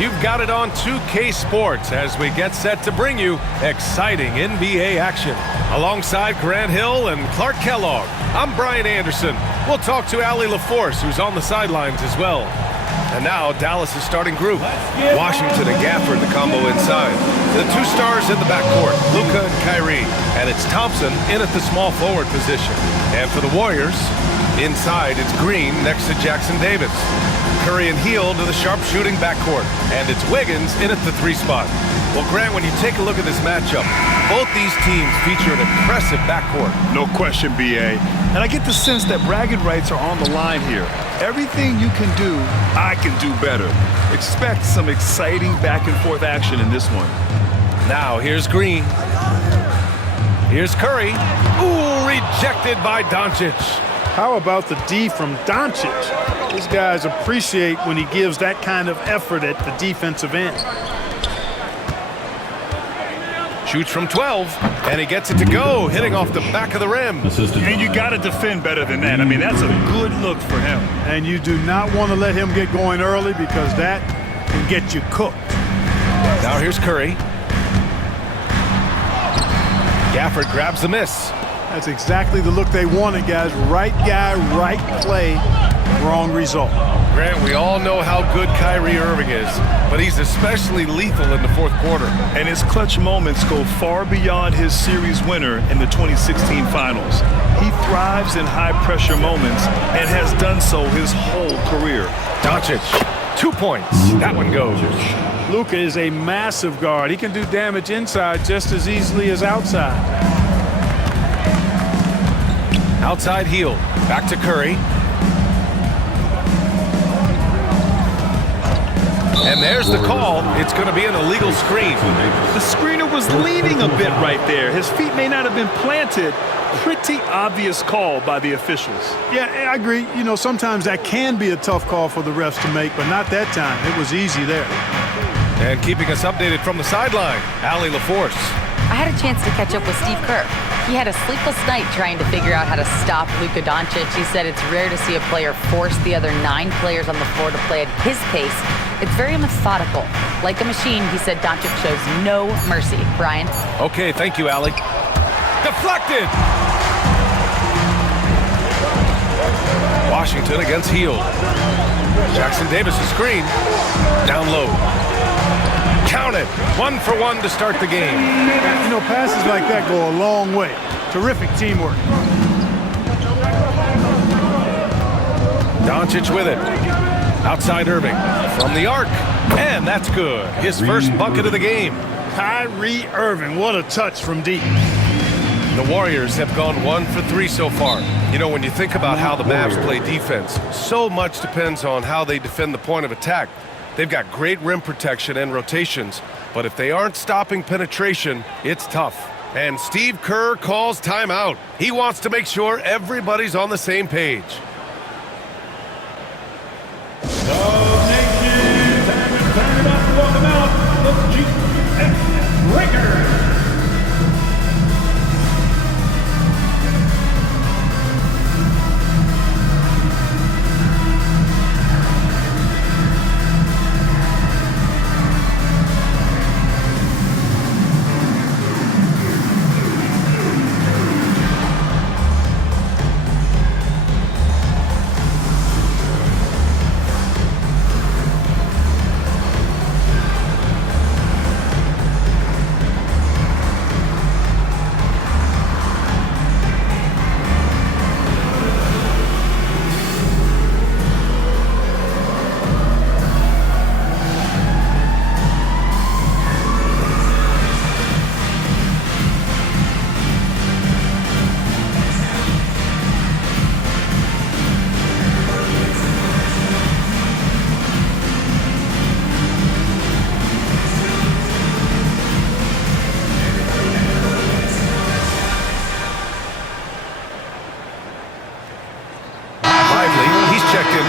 You've got it on 2K Sports as we get set to bring you exciting NBA action. Alongside Grant Hill and Clark Kellogg, I'm Brian Anderson. We'll talk to Allie LaForce, who's on the sidelines as well. And now Dallas' starting group. Washington and Gafford, the combo inside. The two stars in the backcourt, Luka and Kyrie. And it's Thompson in at the small forward position. And for the Warriors, inside it's Green next to Jackson Davis. Curry and Hield to the sharpshooting backcourt. And it's Wiggins in at the 3 spot. Well, Grant, when you take a look at this matchup, both these teams feature an impressive backcourt. No question, B.A. And I get the sense that bragging rights are on the line here. Everything you can do, I can do better. Expect some exciting back-and-forth action in this one. Now, here's Green. Here's Curry. Ooh, rejected by Doncic. How about the D from Doncic? These guys appreciate when he gives that kind of effort at the defensive end. Shoots from 12, and he gets it to go, hitting off the back of the rim. And you got to defend better than that. I mean, that's a good look for him. And you do not want to let him get going early because that can get you cooked. Now here's Curry. Gafford grabs the miss. That's exactly the look they wanted, guys. Right guy, right play, wrong result. Grant, we all know how good Kyrie Irving is, but he's especially lethal in the fourth quarter. And his clutch moments go far beyond his series winner in the 2016 finals. He thrives in high-pressure moments and has done so his whole career. Doncic, 2 points. That one goes. Luka is a massive guard. He can do damage inside just as easily as outside. Outside Hield. Back to Curry. And there's the call. It's going to be an illegal screen. The screener was leaning a bit right there. His feet may not have been planted. Pretty obvious call by the officials. Yeah, I agree. You know, sometimes that can be a tough call for the refs to make, but not that time. It was easy there. And keeping us updated from the sideline, Allie LaForce. I had a chance to catch up with Steve Kerr. He had a sleepless night trying to figure out how to stop Luka Doncic. He said it's rare to see a player force the other 9 players on the floor to play at his pace. It's very methodical. Like a machine, he said Doncic shows no mercy. Brian? Okay, thank you, Allie. Deflected! Washington against Hield. Jackson Davis' screen. Down low. Count it. 1 for 1 to start the game. You know, passes like that go a long way. Terrific teamwork. Doncic with it. Outside Irving. From the arc. And that's good. His first bucket of the game. Kyrie Irving, what a touch from deep. The Warriors have gone 1 for 3 so far. You know, when you think about how the Mavs play defense, so much depends on how they defend the point of attack. They've got great rim protection and rotations, but if they aren't stopping penetration, it's tough. And Steve Kerr calls timeout. He wants to make sure everybody's on the same page. Welcome out the GX Breakers.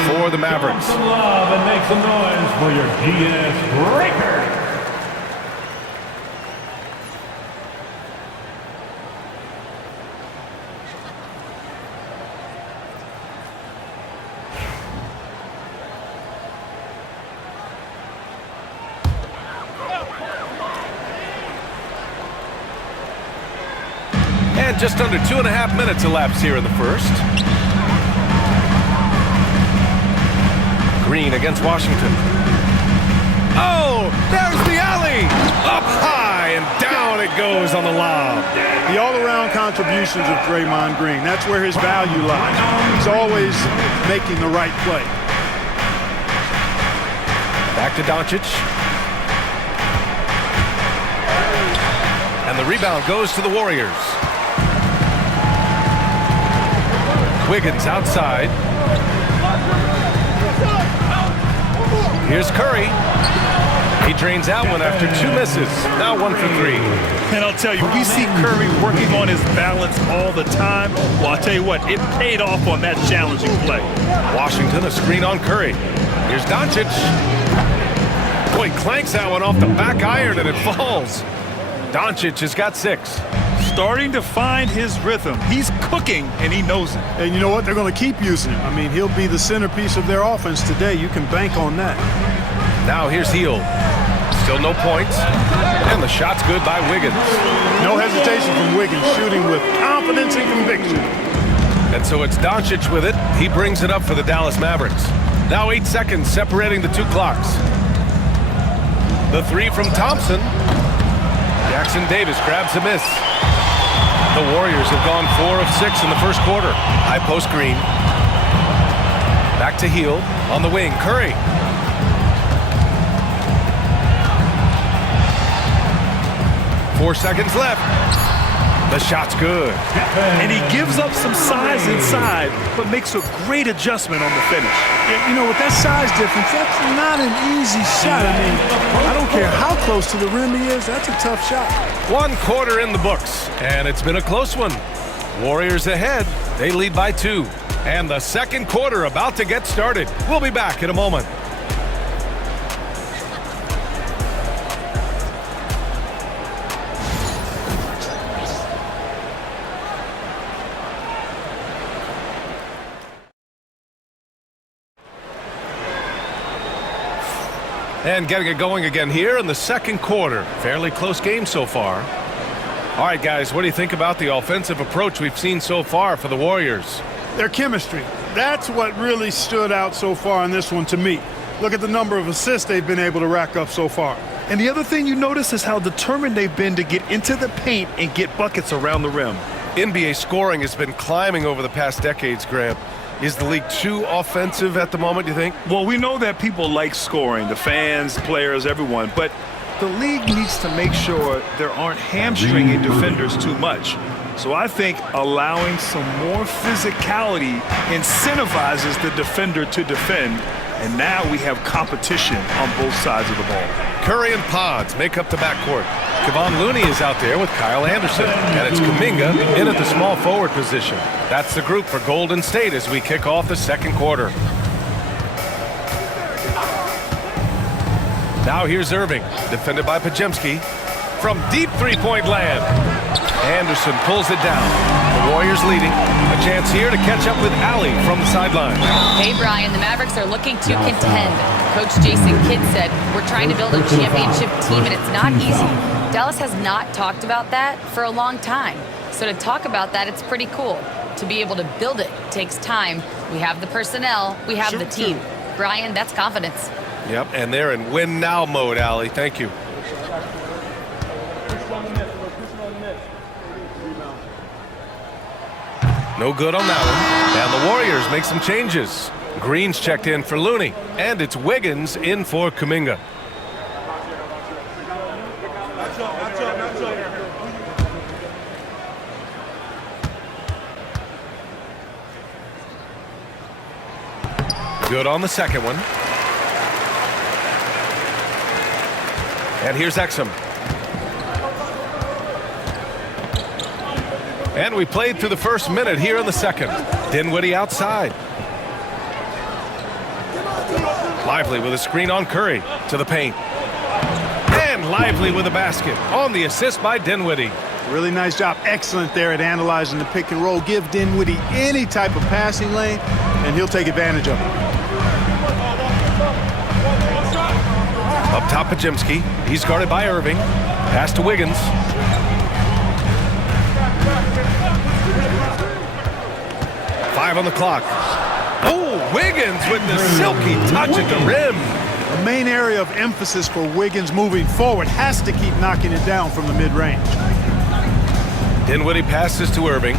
For the Mavericks. Some love and make some noise for your GX Breaker. And just under 2.5 minutes elapsed here in the first. Green against Washington. Oh, there's the alley! Up high and down it goes on the lob. The all-around contributions of Draymond Green, that's where his value lies. He's always making the right play. Back to Doncic. And the rebound goes to the Warriors. Wiggins outside. Here's Curry. He drains that one after 2 misses. Now 1 for 3. And I'll tell you, we see Curry working on his balance all the time. Well, I'll tell you what, it paid off on that challenging play. Washington, a screen on Curry. Here's Doncic. Boy, he clanks that one off the back iron and it falls. Doncic has got 6. Starting to find his rhythm. He's cooking, and he knows it. And you know what? They're going to keep using him. I mean, he'll be the centerpiece of their offense today. You can bank on that. Now here's Hill. Still no points. And the shot's good by Wiggins. No hesitation from Wiggins, shooting with confidence and conviction. And so it's Doncic with it. He brings it up for the Dallas Mavericks. Now 8 seconds separating the 2 clocks. The 3 from Thompson. Jackson Davis grabs a miss. The Warriors have gone 4 of 6 in the first quarter. High post Green. Back to Hill on the wing. Curry. Four seconds left. The shot's good. And he gives up some size inside, but makes a great adjustment on the finish. Yeah, you know, with that size difference, that's not an easy shot. I mean, I don't care how close to the rim he is, that's a tough shot. 1 quarter in the books, and it's been a close one. Warriors ahead. They lead by 2. And the second quarter about to get started. We'll be back in a moment. And getting it going again here in the second quarter. Fairly close game so far. All right, guys, what do you think about the offensive approach we've seen so far for the Warriors? Their chemistry. That's what really stood out so far in this one to me. Look at the number of assists they've been able to rack up so far. And the other thing you notice is how determined they've been to get into the paint and get buckets around the rim. NBA scoring has been climbing over the past decades, Graham. Is the league too offensive at the moment, do you think? Well, we know that people like scoring, the fans, players, everyone, but the league needs to make sure there aren't hamstringing defenders too much. So I think allowing some more physicality incentivizes the defender to defend, and now we have competition on both sides of the ball. Curry and Pods make up the backcourt. Kevon Looney is out there with Kyle Anderson, and it's Kuminga in at the small forward position. That's the group for Goldern Stade as we kick off the second quarter. Now here's Irving, defended by Pajemski. From deep three-point land, Anderson pulls it down. The Warriors leading. A chance here to catch up with Allie from the sideline. Hey, Brian, the Mavericks are looking to contend. Coach Jason Kidd said, we're trying to build a championship team, and it's not easy. Dallas has not talked about that for a long time. So to talk about that, it's pretty cool. To be able to build it takes time. We have the personnel. We have the team. Brian, that's confidence. Yep, and they're in win-now mode, Allie. Thank you. No good on that one. And the Warriors make some changes. Green's checked in for Looney, and it's Wiggins in for Kuminga. Good on the second one. And here's Exum. And we played through the first minute here in the second. Dinwiddie outside. Lively with a screen on Curry to the paint. And Lively with a basket on the assist by Dinwiddie. Really nice job. Excellent there at analyzing the pick and roll. Give Dinwiddie any type of passing lane, and he'll take advantage of it. Up top, Pajemski. He's guarded by Irving. Pass to Wiggins. 5 on the clock. Oh, Wiggins with the silky touch at the rim. The main area of emphasis for Wiggins moving forward has to keep knocking it down from the mid-range. Dinwiddie passes to Irving.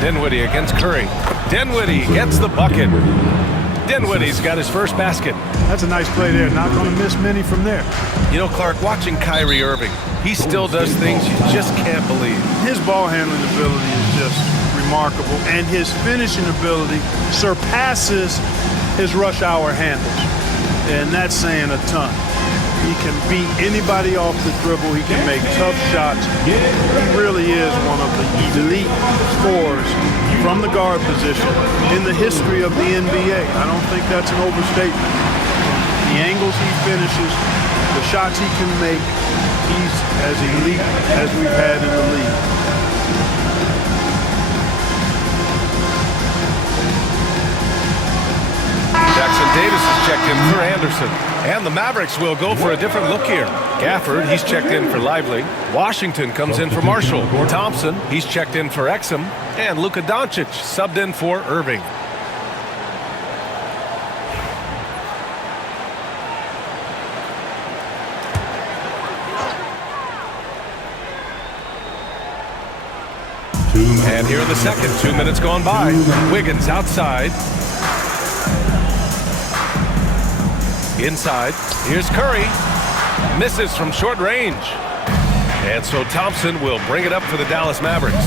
Dinwiddie against Curry. Dinwiddie gets the bucket. Dinwiddie's got his first basket. That's a nice play there. Not going to miss many from there. You know, Clark, watching Kyrie Irving, he still does things you just can't believe. His ball handling ability is just remarkable, and his finishing ability surpasses his rush hour handles, and that's saying a ton. He can beat anybody off the dribble. He can make tough shots. He really is one of the elite scorers from the guard position in the history of the NBA. I don't think that's an overstatement. The angles he finishes, the shots he can make, he's as elite as we've had in the league. Jackson Davis is checked in for Anderson. And the Mavericks will go for a different look here. Gafford, he's checked in for Lively. Washington comes in for Marshall. Thompson, he's checked in for Exum. And Luka Doncic subbed in for Irving. And here in the second, 2 minutes gone by. Wiggins outside. Inside, here's Curry. Misses from short range. And so Thompson will bring it up for the Dallas Mavericks.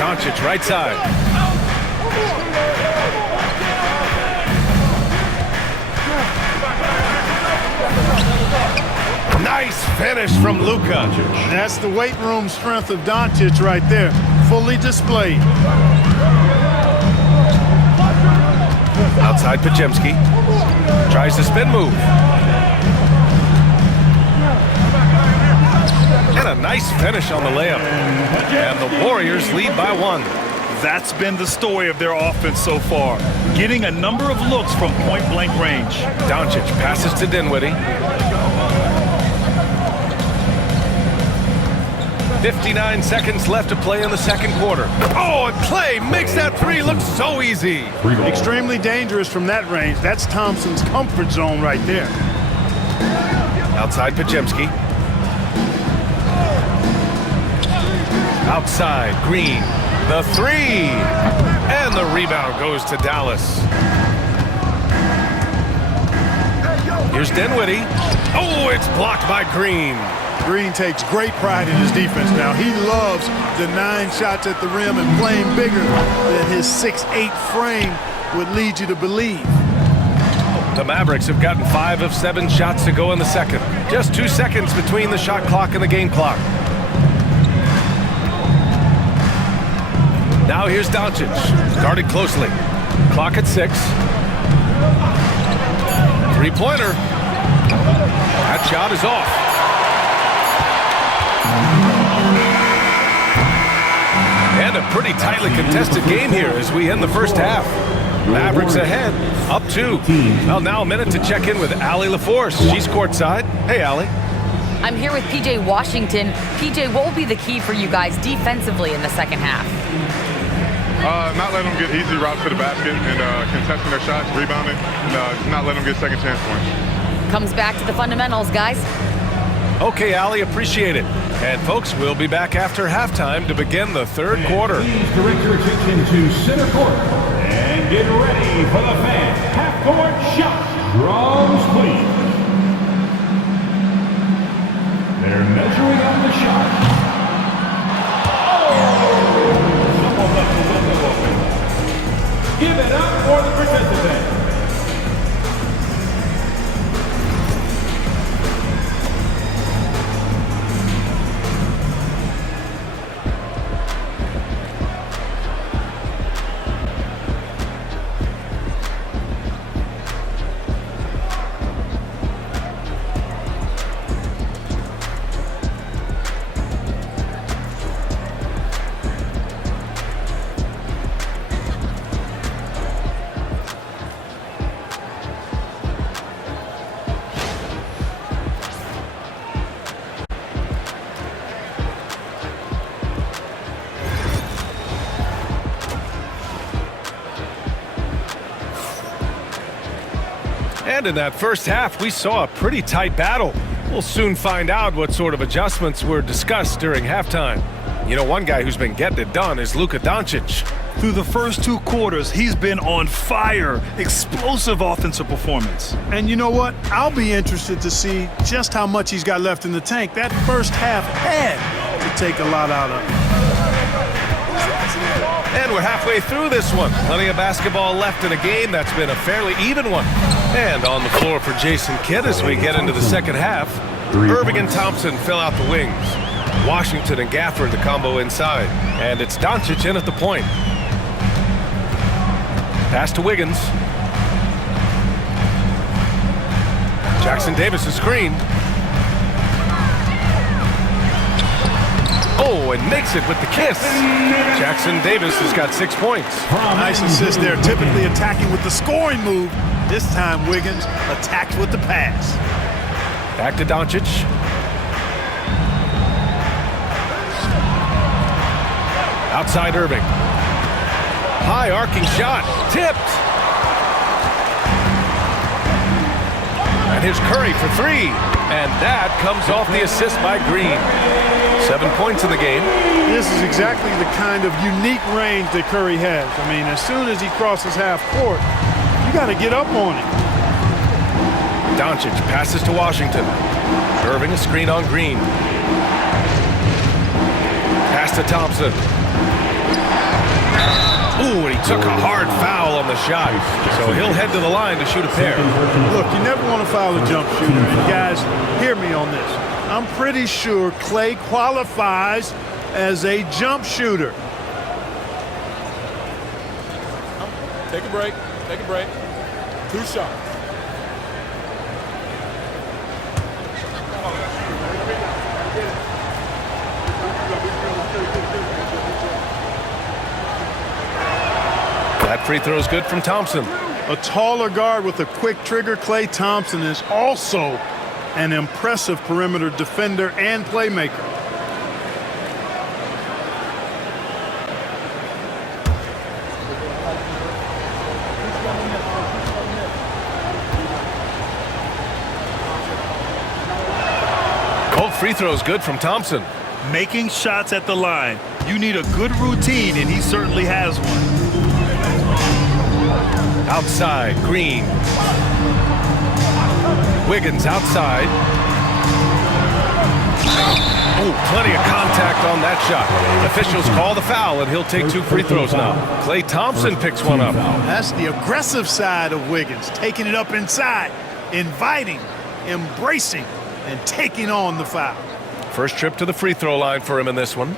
Doncic right side. Nice finish from Luka. That's the weight room strength of Doncic right there, fully displayed. Outside Podziemski. Tries the spin move. And a nice finish on the layup. And the Warriors lead by 1. That's been the story of their offense so far. Getting a number of looks from point-blank range. Doncic passes to Dinwiddie. 59 seconds left to play in the second quarter. Oh, and Clay makes that three look so easy. Extremely dangerous from that range. That's Thompson's comfort zone right there. Outside Podziemski. Outside Green. The three. And the rebound goes to Dallas. Here's Dinwiddie. Oh, it's blocked by Green. Green takes great pride in his defense now. He loves denying shots at the rim and playing bigger than his 6'8" frame would lead you to believe. The Mavericks have gotten 5 of 7 shots to go in the second. Just 2 seconds between the shot clock and the game clock. Now here's Doncic, guarded closely. Clock at 6. Three-pointer. That shot is off. And a pretty tightly contested game here as we end the first half. Mavericks ahead, up 2. Well, now a minute to check in with Allie LaForce. She's courtside. Hey, Allie. I'm here with PJ Washington. PJ, what will be the key for you guys defensively in the second half? Not letting them get easy routes to the basket and contesting their shots, rebounding, and not letting them get second chance points. Comes back to the fundamentals, guys. Okay, Allie, appreciate it. And folks, we'll be back after halftime to begin the third quarter. Please direct your attention to center court and get ready for the fans. Half-court shot. Drums, please. They're measuring up the shot. Oh! Someone left the window open. Give it up for the participant. And in that first half, we saw a pretty tight battle. We'll soon find out what sort of adjustments were discussed during halftime. You know, one guy who's been getting it done is Luka Doncic. Through the first 2 quarters, he's been on fire. Explosive offensive performance. And you know what? I'll be interested to see just how much he's got left in the tank. That first half had to take a lot out of him. And we're halfway through this one. Plenty of basketball left in a game that's been a fairly even one. And on the floor for Jason Kidd as we get into the second half. Irving and Thompson fill out the wings. Washington and Gafford the combo inside. And it's Doncic in at the point. Pass to Wiggins. Jackson Davis a screen. Oh, and makes it with the kiss. Jackson Davis has got 6 points. Nice assist there. Typically attacking with the scoring move. This time Wiggins attacked with the pass. Back to Doncic. Outside Irving. High arcing shot. Tipped. And here's Curry for 3. And that comes off the assist by Green. 7 points in the game. This is exactly the kind of unique range that Curry has. I mean, as soon as he crosses half court, you got to get up on him. Doncic passes to Washington. Irving a screen on Green. Pass to Thompson. Ooh, and he took a hard foul on the shot. So he'll head to the line to shoot a pair. Look, you never want to foul a jump shooter. And guys, hear me on this. I'm pretty sure Clay qualifies as a jump shooter. Take a break. Take a break. 2 shots. That free throw is good from Thompson. A taller guard with a quick trigger, Klay Thompson, is also an impressive perimeter defender and playmaker. Cold free throw is good from Thompson. Making shots at the line. You need a good routine, and he certainly has one. Outside, Green. Wiggins outside. Oh, plenty of contact on that shot. Officials call the foul, and he'll take 2 free throws now. Klay Thompson picks one up. That's the aggressive side of Wiggins, taking it up inside, inviting, embracing, and taking on the foul. First trip to the free throw line for him in this one.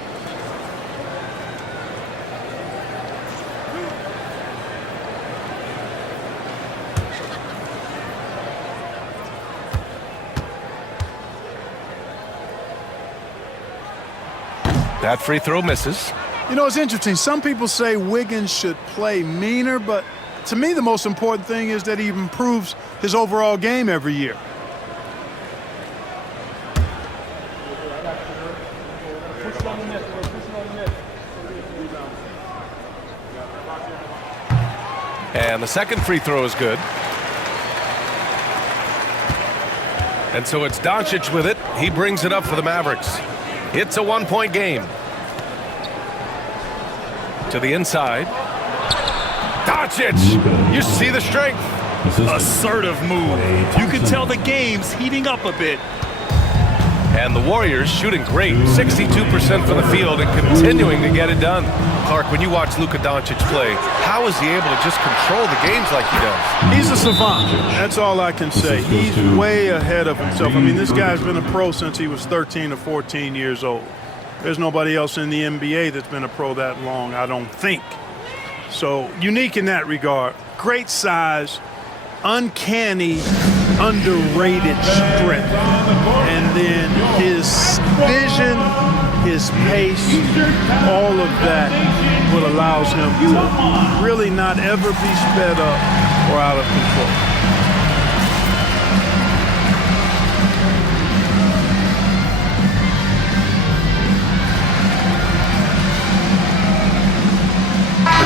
That free throw misses. You know, it's interesting. Some people say Wiggins should play meaner, but to me, the most important thing is that he improves his overall game every year. And the second free throw is good. And so it's Doncic with it. He brings it up for the Mavericks. It's a 1-point game. To the inside. Doncic! You see the strength. Assertive move. You can tell the game's heating up a bit. And the Warriors shooting great. 62% from the field and continuing to get it done. Clark, when you watch Luka Doncic play, how is he able to just control the games like he does? He's a savant. That's all I can say. He's way ahead of himself. I mean, this guy's been a pro since he was 13 or 14 years old. There's nobody else in the NBA that's been a pro that long, I don't think. So, unique in that regard. Great size, uncanny, underrated strength. And then his vision, his pace, all of that what allows him to really not ever be sped up or out of control.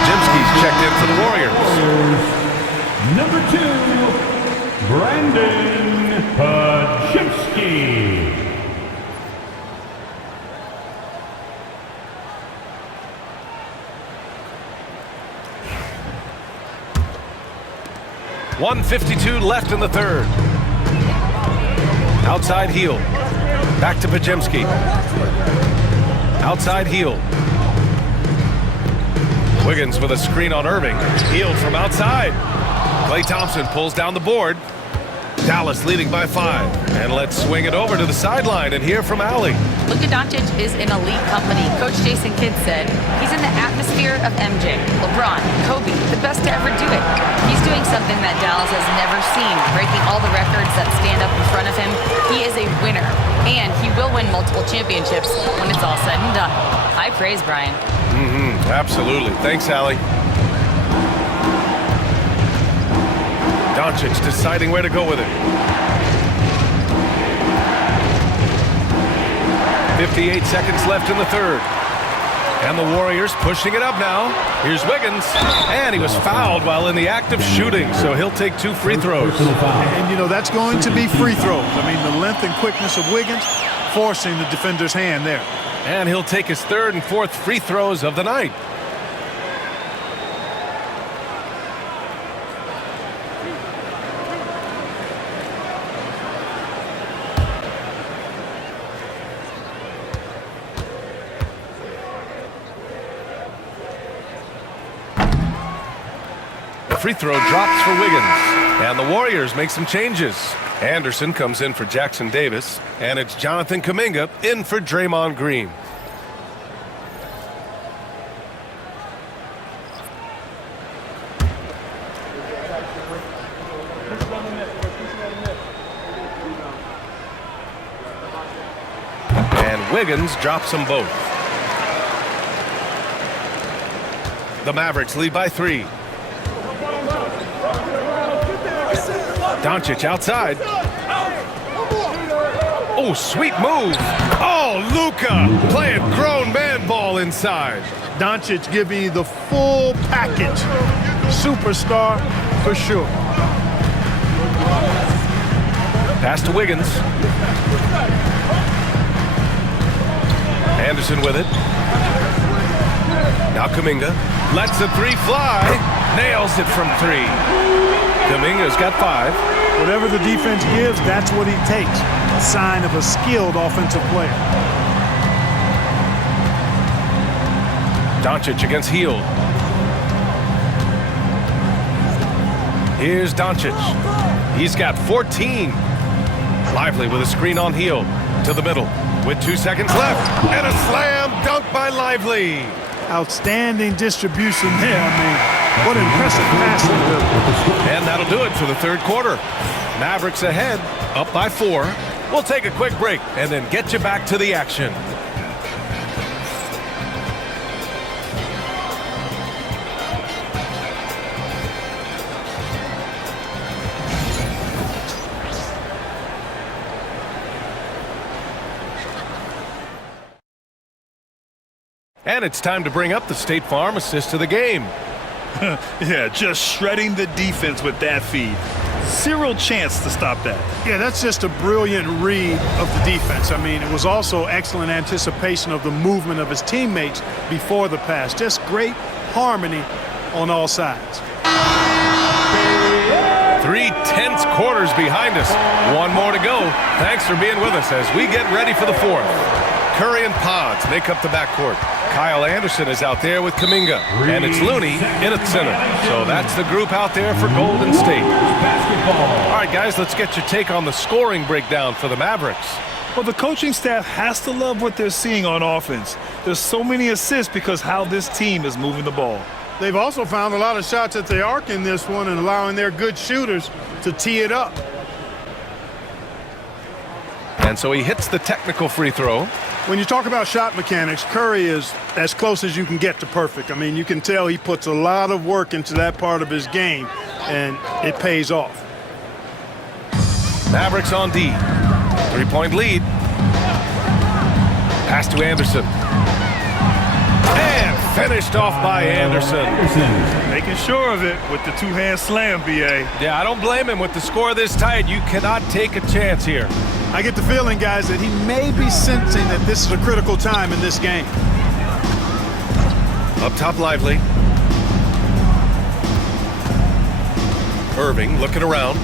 Majimski's checked in for the Warriors. Number 2, Brandon Pajemski. 1:52 left in the third. Outside heel. Back to Pajemski. Outside heel. Wiggins with a screen on Irving. Healed from outside. Klay Thompson pulls down the board. Dallas leading by 5. And let's swing it over to the sideline and hear from Allie. Luka Doncic is in elite company. Coach Jason Kidd said he's in the atmosphere of MJ, LeBron, Kobe, the best to ever do it. He's doing something that Dallas has never seen, breaking all the records that stand up in front of him. He is a winner, and he will win multiple championships when it's all said and done. High praise, Brian. Absolutely. Thanks, Allie. Doncic deciding where to go with it. 58 seconds left in the third. And the Warriors pushing it up now. Here's Wiggins. And he was fouled while in the act of shooting, so he'll take 2 free throws. And, you know, that's going to be free throws. I mean, the length and quickness of Wiggins forcing the defender's hand there. And he'll take his 3rd and 4th free throws of the night. Free throw drops for Wiggins. And the Warriors make some changes. Anderson comes in for Jackson Davis. And it's Jonathan Kuminga in for Draymond Green. And Wiggins drops them both. The Mavericks lead by 3. Doncic outside. Oh, sweet move. Oh, Luka playing grown man ball inside. Doncic giving you the full package. Superstar for sure. Pass to Wiggins. Anderson with it. Now Kuminga lets the 3 fly. Nails it from 3. Kuminga's got 5. Whatever the defense gives, that's what he takes. A sign of a skilled offensive player. Doncic against Hield. Here's Doncic. He's got 14. Lively with a screen on Hield. To the middle with 2 seconds left. And a slam dunk by Lively. Outstanding distribution there. I mean, what impressive passing ability. And that'll do it for the third quarter. Mavericks ahead, up by 4. We'll take a quick break and then get you back to the action. And it's time to bring up the State Farm assist of the game. Yeah, just shredding the defense with that feed. Zero chance to stop that. Yeah, that's just a brilliant read of the defense. I mean, it was also excellent anticipation of the movement of his teammates before the pass. Just great harmony on all sides. 3 tense quarters behind us. 1 more to go. Thanks for being with us as we get ready for the 4th. Curry and Pods make up the backcourt. Kyle Anderson is out there with Kuminga. And it's Looney in at center. So that's the group out there for Goldern State. All right, guys, let's get your take on the scoring breakdown for the Mavericks. Well, the coaching staff has to love what they're seeing on offense. There's so many assists because how this team is moving the ball. They've also found a lot of shots at the arc in this one and allowing their good shooters to tee it up. And so he hits the technical free throw. When you talk about shot mechanics, Curry is as close as you can get to perfect. I mean, you can tell he puts a lot of work into that part of his game, and it pays off. Mavericks on D. 3-point lead. Pass to Anderson. And Finished off by Anderson. Making sure of it with the two-hand slam, B.A. Yeah, I don't blame him. With the score this tight, you cannot take a chance here. I get the feeling, guys, that he may be sensing that this is a critical time in this game. Up top, Lively. Irving looking around.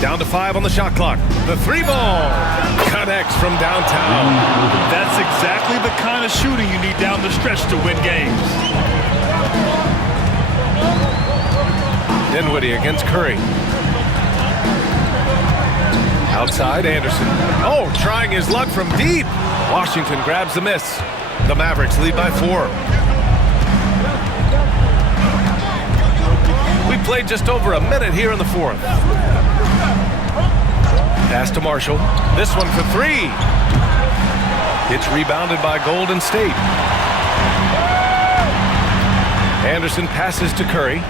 Down to 5 on the shot clock. The 3-ball connects from downtown. That's exactly the kind of shooting you need down the stretch to win games. Dinwiddie against Curry. Outside, Anderson. Oh, trying his luck from deep. Washington grabs the miss. The Mavericks lead by 4. We played just over a minute here in the 4th. Pass to Marshall. This one for 3. It's rebounded by Goldern Stade. Anderson passes to Curry.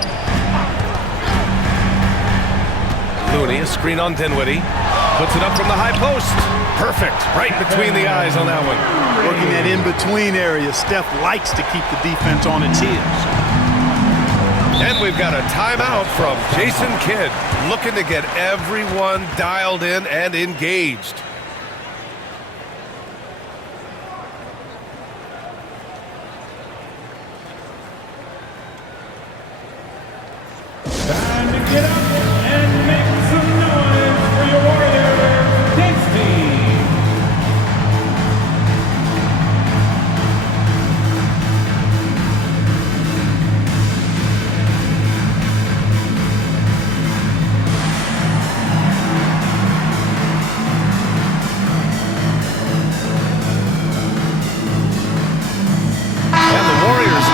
Looney, a screen on Dinwiddie. Puts it up from the high post. Perfect. Right between the eyes on that one. Working that in-between area. Steph likes to keep the defense on its heels. And we've got a timeout from Jason Kidd, looking to get everyone dialed in and engaged. Time to get up and make some noise for your Warriors dance team.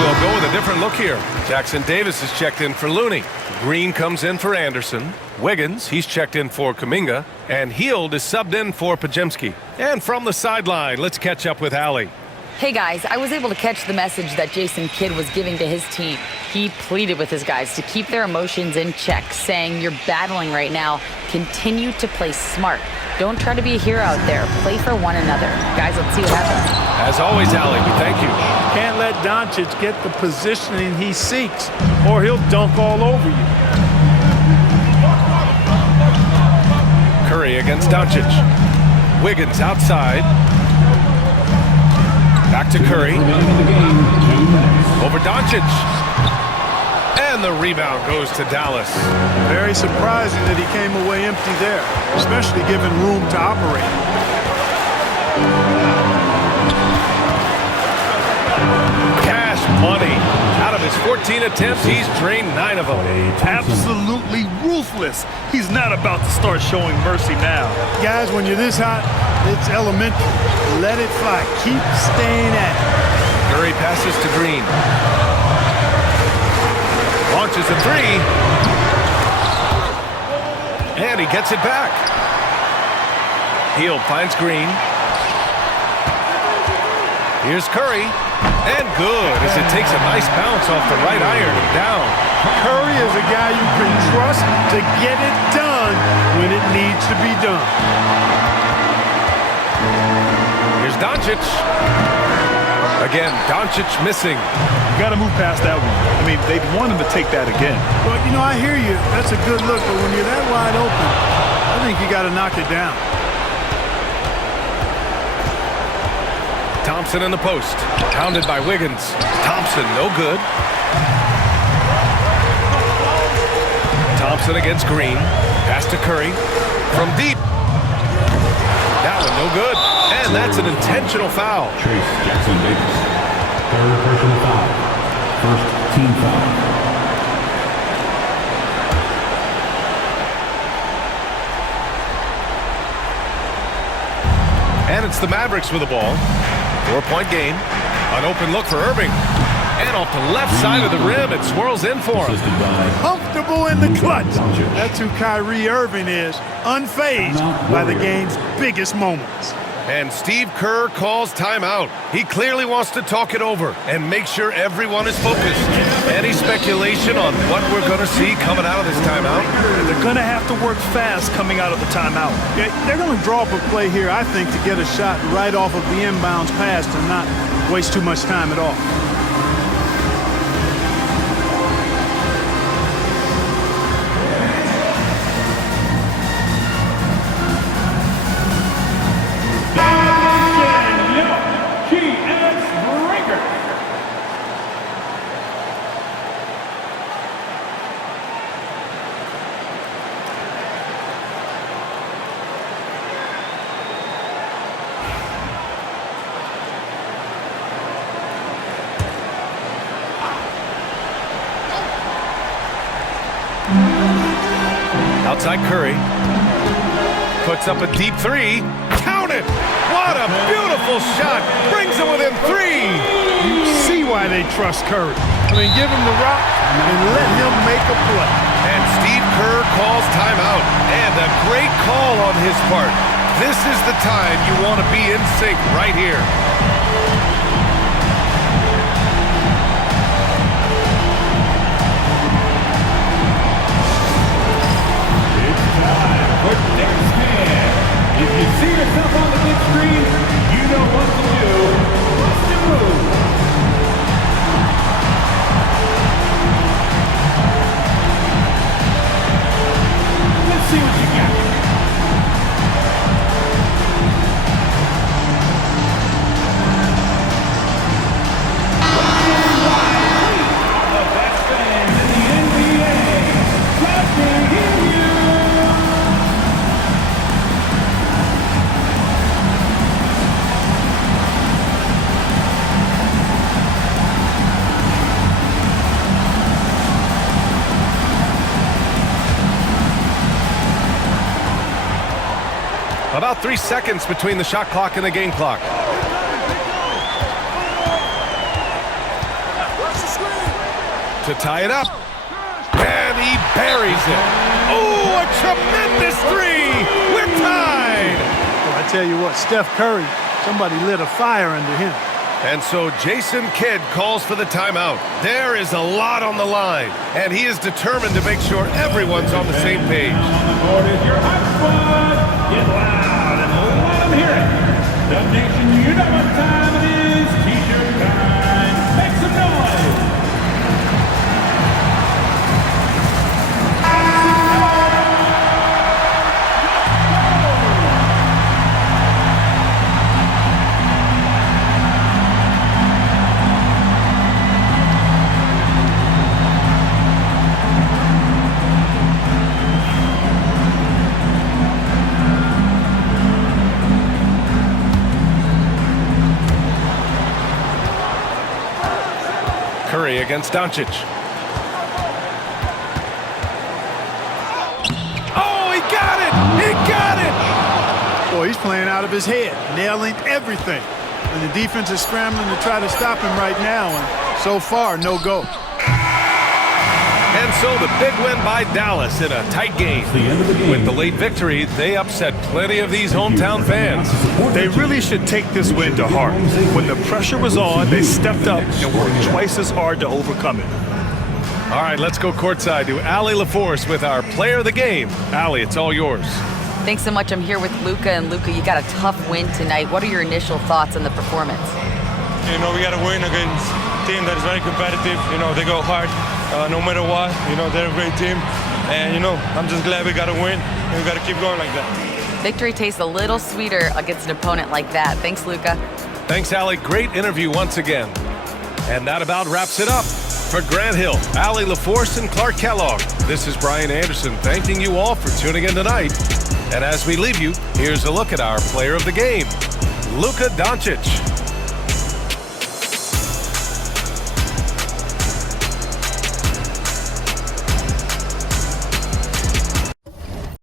We'll go with a different look here. Jackson Davis is checked in for Looney. Green comes in for Anderson. Wiggins, he's checked in for Kuminga. And Hield is subbed in for Pajemski. And from the sideline, let's catch up with Allie. Hey guys, I was able to catch the message that Jason Kidd was giving to his team. He pleaded with his guys to keep their emotions in check, saying, "You're battling right now. Continue to play smart. Don't try to be a hero out there. Play for one another." Guys, let's see what happens. As always, Allie, we thank you. Can't let Doncic get the positioning he seeks, or he'll dunk all over you. Curry against Doncic. Wiggins outside. Back to Curry. Over Doncic. And the rebound goes to Dallas. Very surprising that he came away empty there, especially given room to operate. Cash money. Out of his 14 attempts, he's drained 9 of them. Absolutely ruthless. He's not about to start showing mercy now. Guys, when you're this hot, it's elementary. Let it fly. Keep staying at it. Curry passes to Green. Launches a 3. And he gets it back. Hield finds Green. Here's Curry. And good, as it takes a nice bounce off the right iron and down. Curry is a guy you can trust to get it done when it needs to be done. Here's Doncic. Again, Doncic missing. You got to move past that one. I mean, they want him to take that again. Well, you know, I hear you. That's a good look, but when you're that wide open, I think you got to knock it down. Thompson in the post. Pounded by Wiggins. Thompson, no good. Thompson against Green. Pass to Curry. From deep. That one, no good. And that's an intentional foul. Trace Jackson Davis. Third personal foul. First team foul. And it's the Mavericks with the ball. 4-point game. An open look for Irving. And off the left side of the rim, it swirls in for him. Comfortable in the clutch. That's who Kyrie Irving is. Unfazed by the game's biggest moments. And Steve Kerr calls timeout. He clearly wants to talk it over and make sure everyone is focused. Any speculation on what we're going to see coming out of this timeout? They're going to have to work fast coming out of the timeout. Yeah, they're going to draw up a play here, I think, to get a shot right off of the inbounds pass to not waste too much time at all. Outside Curry. Puts up a deep three. Count it! What a beautiful shot! Brings it within 3. You see why they trust Curry. I mean, give him the rock and let him make a play. And Steve Kerr calls timeout. And a great call on his part. This is the time you want to be in sync right here. If you see yourself on the big screen, you know what to do. What's the move? Let's see what you got. The best fans in the NBA. Glad to hear you. About 3 seconds between the shot clock and the game clock. To tie it up. And he buries it. Oh, a tremendous 3. We're tied. Well, I tell you what, Steph Curry, somebody lit a fire under him. And so Jason Kidd calls for the timeout. There is a lot on the line, and he is determined to make sure everyone's on the same page. Now on the board is your hot squad. Get loud and let them hear it. The nation, you know what time it is. T-shirt time. Make some noise. Curry against Doncic. Oh, he got it! He got it! Boy, he's playing out of his head, nailing everything. And the defense is scrambling to try to stop him right now, and so far, no go. And so the big win by Dallas in a tight game. With the late victory, they upset plenty of these hometown fans. They really should take this win to heart. When the pressure was on, they stepped up and worked twice as hard to overcome it. All right, let's go courtside to Allie LaForce with our player of the game. Allie, it's all yours. Thanks so much. I'm here with Luka, and Luka, you got a tough win tonight. What are your initial thoughts on the performance? You know, we got to win against a team that is very competitive. You know, they go hard no matter what. You know, they're a great team. And, you know, I'm just glad we got to win, and we got to keep going like that. Victory tastes a little sweeter against an opponent like that. Thanks, Luka. Thanks, Allie. Great interview once again. And that about wraps it up. For Grant Hill, Allie LaForce, and Clark Kellogg, this is Brian Anderson thanking you all for tuning in tonight. And as we leave you, here's a look at our player of the game, Luka Doncic.